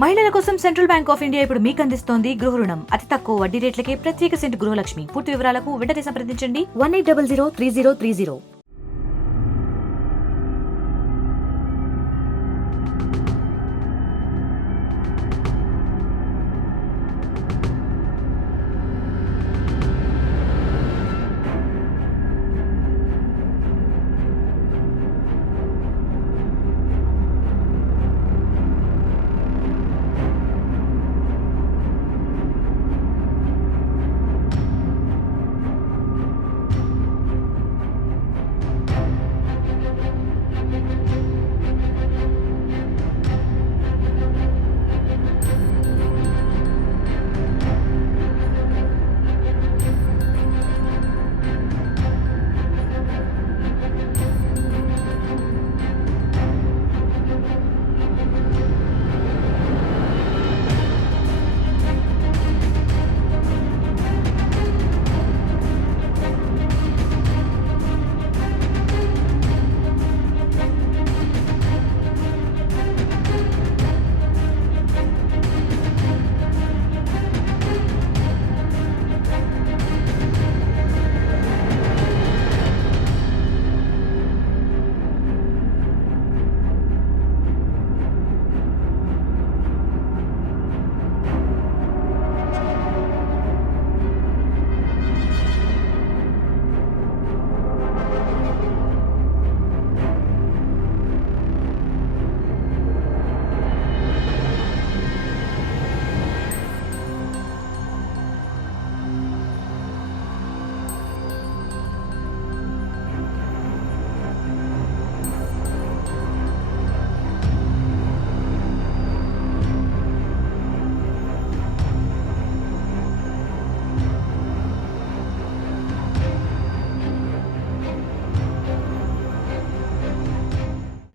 మహిళల కోసం central bank of India ఇప్పుడు మీకు అందిస్తోంది గృహ రుణం. అతి తక్కువ వడ్డీ రేట్లకే ప్రత్యేక సెంటు గృహలక్ష్మి. పూర్తి వివరాలకు వెంటనే సంప్రదించండి 18003030.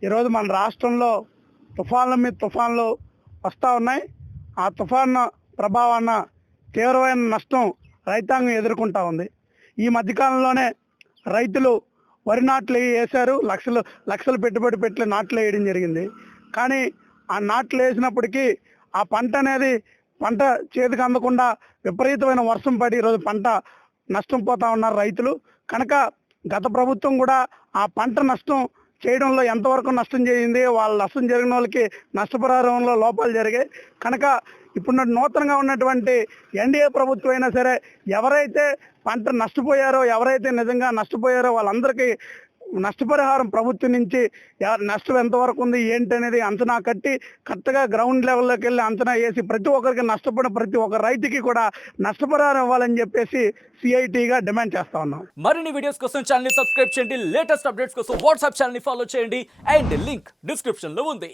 ఈరోజు మన రాష్ట్రంలో తుఫాన్ల మీద తుఫాన్లు వస్తూ ఉన్నాయి. ఆ తుఫాను ప్రభావాన తీవ్రమైన నష్టం రైతాంగం ఎదుర్కొంటా ఉంది. ఈ మధ్యకాలంలోనే రైతులు వరి నాట్లు వేశారు. లక్షలు పెట్టుబడి పెట్టి నాట్లు వేయడం జరిగింది. కానీ ఆ నాట్లు వేసినప్పటికీ ఆ పంట చేతికి అందకుండా విపరీతమైన వర్షం పడి ఈరోజు పంట నష్టం పోతా ఉన్నారు రైతులు. కనుక గత ప్రభుత్వం కూడా ఆ పంట నష్టం చేయడంలో ఎంతవరకు నష్టం చేయింది, వాళ్ళ నష్టం జరిగిన వాళ్ళకి నష్టపరిహారంలో లోపాలు జరిగాయి. కనుక ఇప్పుడు నూతనంగా ఉన్నటువంటి ఎన్డీఏ ప్రభుత్వం అయినా సరే ఎవరైతే పంట నష్టపోయారో, ఎవరైతే నిజంగా నష్టపోయారో వాళ్ళందరికీ నష్టపరిహారం ప్రభుత్వం నుంచి నష్టం ఎంతవరకు ఉంది ఏంటి అనేది అంచనా కట్టి కరెక్ట్గా గ్రౌండ్ లెవెల్లోకి వెళ్ళి అంచనా వేసి ప్రతి ఒక్కరికి నష్టపడిన ప్రతి ఒక్క రైతుకి కూడా నష్టపరిహారం ఇవ్వాలని చెప్పేసి సిఐటిగా డిమాండ్ చేస్తా ఉన్నాం. మరిన్ని వీడియోస్ కోసం ఛానల్ ని సబ్స్క్రైబ్ చేయండి. లేటెస్ట్ అప్డేట్స్ కోసం వాట్సాప్ ఛానల్ ని ఫాలో చేయండి. అండ్ లింక్ డిస్క్రిప్షన్ లో ఉంది.